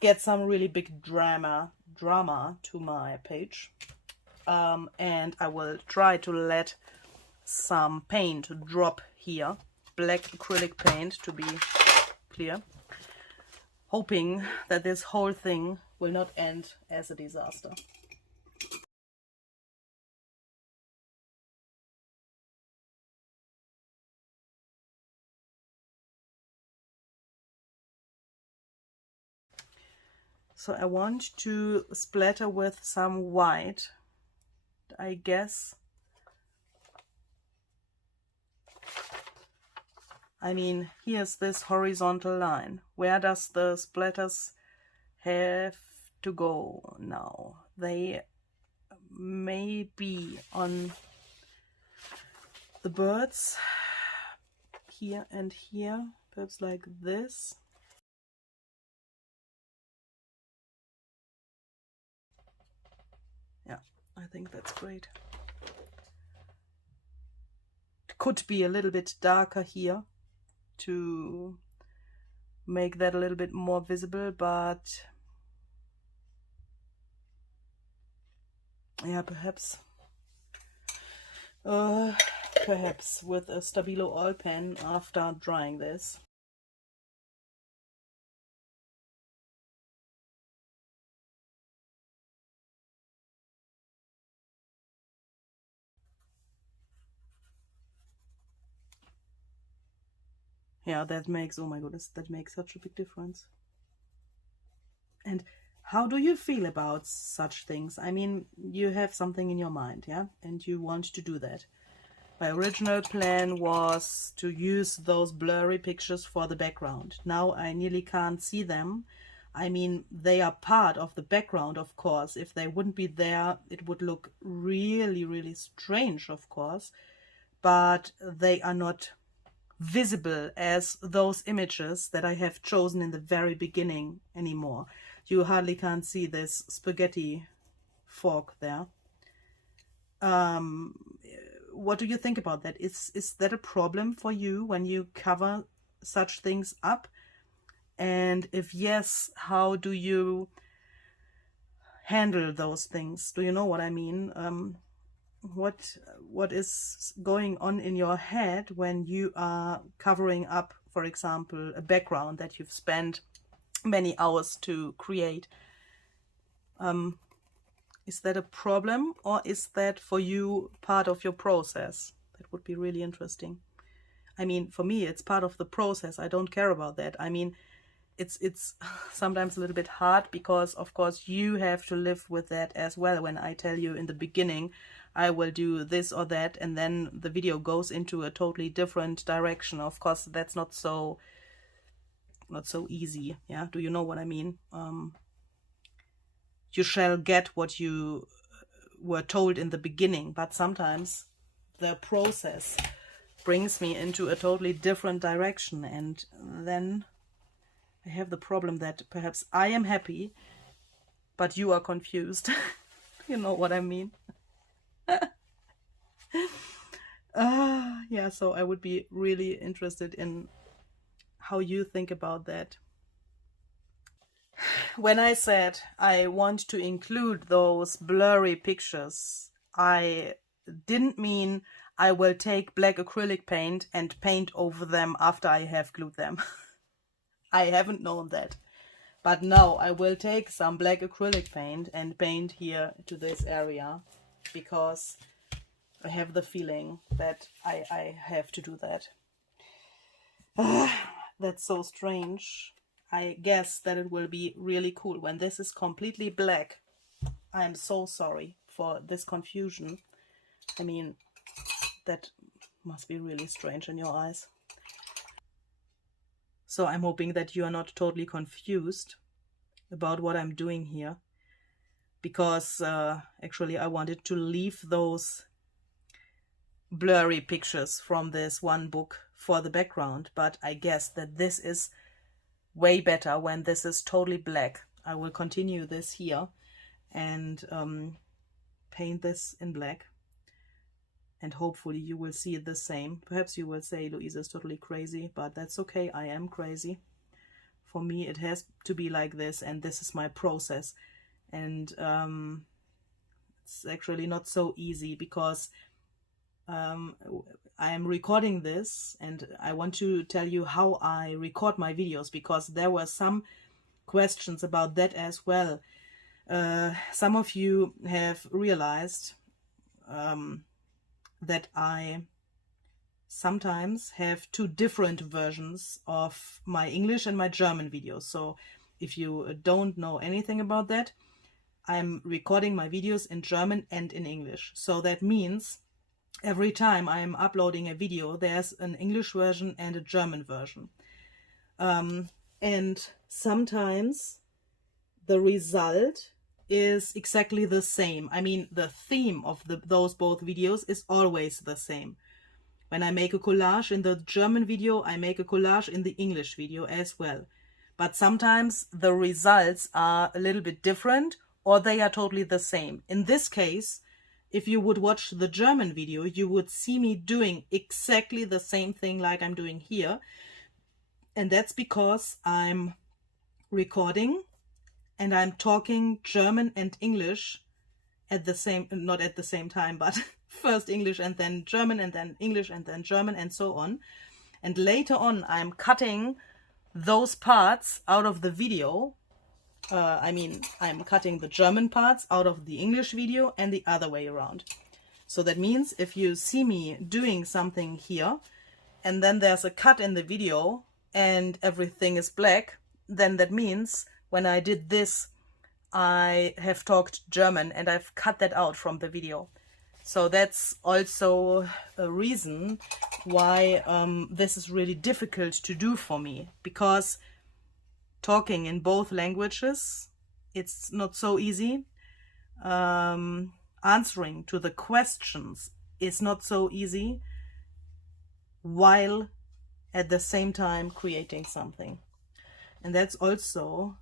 get some really big drama to my page. And I will try to let some paint drop here, black acrylic paint to be clear, hoping that this whole thing will not end as a disaster. So I want to splatter with some white, I guess. I mean, here's this horizontal line. Where does the splatters have to go now? They may be on the birds here and here, perhaps like this. Yeah, I think that's great. It could be a little bit darker here to make that a little bit more visible, but yeah, perhaps with a Stabilo oil pen after drying this. Yeah, that makes, oh my goodness, that makes such a big difference. And how do you feel about such things? I mean, you have something in your mind, yeah, and you want to do that. My original plan was to use those blurry pictures for the background. Now I nearly can't see them. I mean, they are part of the background, of course. If they wouldn't be there, it would look really, really strange, of course. But they are not visible as those images that I have chosen in the very beginning anymore. You hardly can't see this spaghetti fork there. What do you think about that? Is that a problem for you when you cover such things up? And if yes, how do you handle those things? Do you know what I mean? What is going on in your head when you are covering up, for example, a background that you've spent many hours to create? Is that a problem, or is that for you part of your process? That would be really interesting. I mean, for me, it's part of the process. I don't care about that. I mean, it's sometimes a little bit hard because, of course, you have to live with that as well. When I tell you in the beginning, I will do this or that, and then the video goes into a totally different direction. Of course, that's not so easy. Yeah, do you know what I mean? You shall get what you were told in the beginning, but sometimes the process brings me into a totally different direction, and then I have the problem that perhaps I am happy, but you are confused. You know what I mean? Yeah, so I would be really interested in how you think about that. When I said I want to include those blurry pictures, I didn't mean I will take black acrylic paint and paint over them after I have glued them. I haven't known that. But now I will take some black acrylic paint and paint here to this area, because I have the feeling that I have to do that. That's so strange. I guess that it will be really cool when this is completely black. I'm so sorry for this confusion. I mean, that must be really strange in your eyes. So I'm hoping that you are not totally confused about what I'm doing here, because actually I wanted to leave those blurry pictures from this one book for the background, but I guess that this is way better when this is totally black. I will continue this here and paint this in black, and hopefully you will see the same. Perhaps you will say Louisa is totally crazy, but that's okay. I am crazy. For me, it has to be like this, and this is my process. And it's actually not so easy, because I am recording this, and I want to tell you how I record my videos, because there were some questions about that as well. Some of you have realized that I sometimes have two different versions of my English and my German videos. So if you don't know anything about that, I'm recording my videos in German and in English. So that means every time I'm uploading a video, there's an English version and a German version. And sometimes the result is exactly the same. I mean, the theme of those both videos is always the same. When I make a collage in the German video, I make a collage in the English video as well. But sometimes the results are a little bit different, or they are totally the same. In this case, if you would watch the German video, you would see me doing exactly the same thing like I'm doing here. And that's because I'm recording and I'm talking German and English at the same, not at the same time, but first English and then German and then English and then German and so on. And later on, I'm cutting those parts out of the video. I'm cutting the German parts out of the English video and the other way around. So that means if you see me doing something here and then there's a cut in the video and everything is black, then that means when I did this, I have talked German and I've cut that out from the video. So that's also a reason why this is really difficult to do for me, because talking in both languages, it's not so easy. Answering to the questions is not so easy, while at the same time creating something. And that's also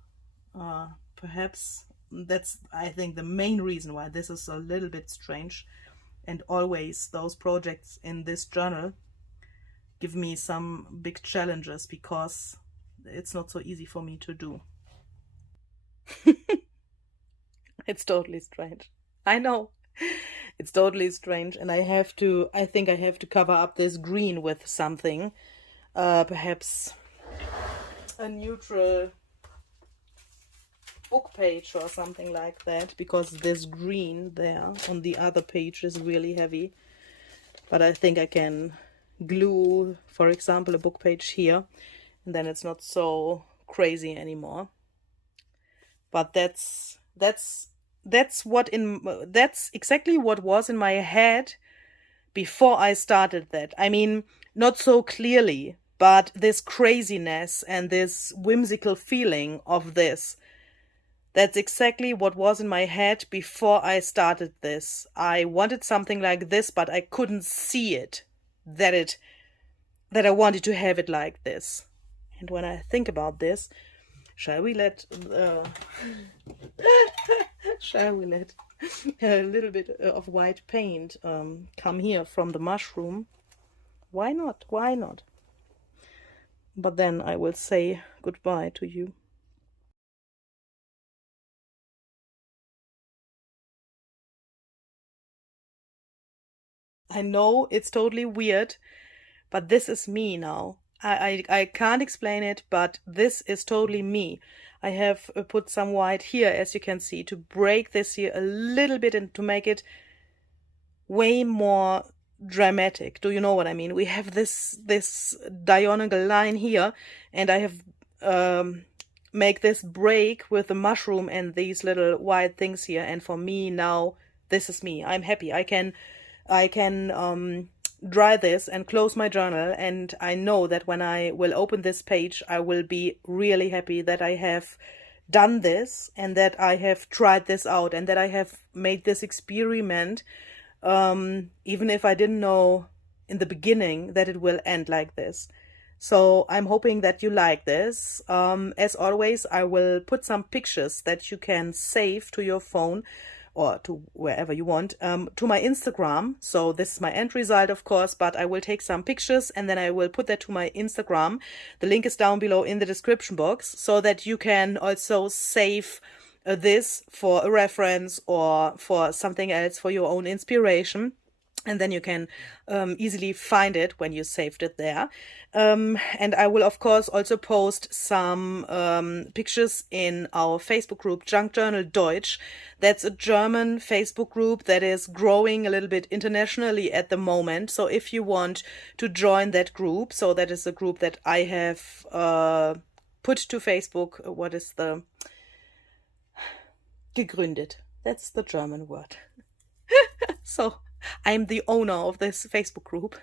perhaps that's, I think, the main reason why this is a little bit strange. And always those projects in this journal give me some big challenges because it's not so easy for me to do. It's totally strange. I know. It's totally strange. And I think I have to cover up this green with something. Perhaps a neutral book page or something like that, because this green there on the other page is really heavy. But I think I can glue, for example, a book page here, and then it's not so crazy anymore. But that's exactly what was in my head before I started that. I mean, not so clearly, but this craziness and this whimsical feeling of this, that's exactly what was in my head before I started this. I wanted something like this, but I couldn't see it, that I wanted to have it like this. And when I think about this, shall we let a little bit of white paint come here from the mushroom? Why not? Why not? But then I will say goodbye to you. I know it's totally weird, but this is me now. I can't explain it, but this is totally me. I have put some white here, as you can see, to break this here a little bit and to make it way more dramatic. Do you know what I mean? We have this diagonal line here, and I have make this break with the mushroom and these little white things here. And for me now, this is me. I'm happy. I can dry this and close my journal, and I know that when I will open this page, I will be really happy that I have done this and that I have tried this out and that I have made this experiment, even if I didn't know in the beginning that it will end like this. So I'm hoping that you like this. As always, I will put some pictures that you can save to your phone or to wherever you want, to my Instagram. So this is my end result, of course, but I will take some pictures and then I will put that to my Instagram. The link is down below in the description box, so that you can also save this for a reference or for something else, for your own inspiration. And then you can easily find it when you saved it there. And I will, of course, also post some pictures in our Facebook group, Junk Journal Deutsch. That's a German Facebook group that is growing a little bit internationally at the moment. So if you want to join that group, so that is a group that I have put to Facebook. What is the... gegründet. That's the German word. So I'm the owner of this Facebook group.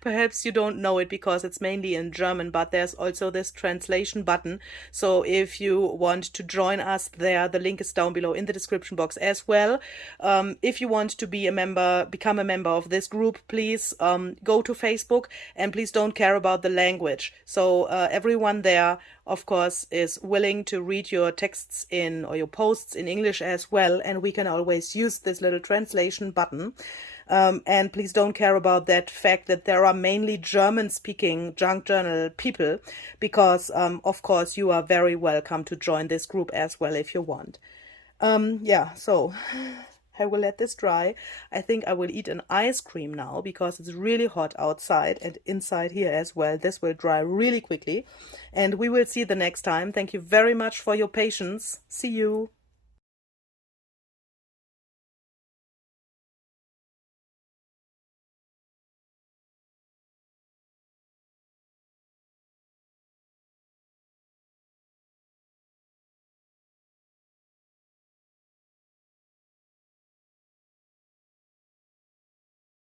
Perhaps you don't know it because it's mainly in German, but there's also this translation button. So if you want to join us there, the link is down below in the description box as well. If you want to be a member, become a member of this group, please go to Facebook, and please don't care about the language. So everyone there, of course, is willing to read your texts in or your posts in English as well, and we can always use this little translation button. And please don't care about that fact that there are mainly German-speaking junk journal people, because, of course, you are very welcome to join this group as well if you want. Yeah, so I will let this dry. I think I will eat an ice cream now because it's really hot outside and inside here as well. This will dry really quickly, and we will see the next time. Thank you very much for your patience. See you.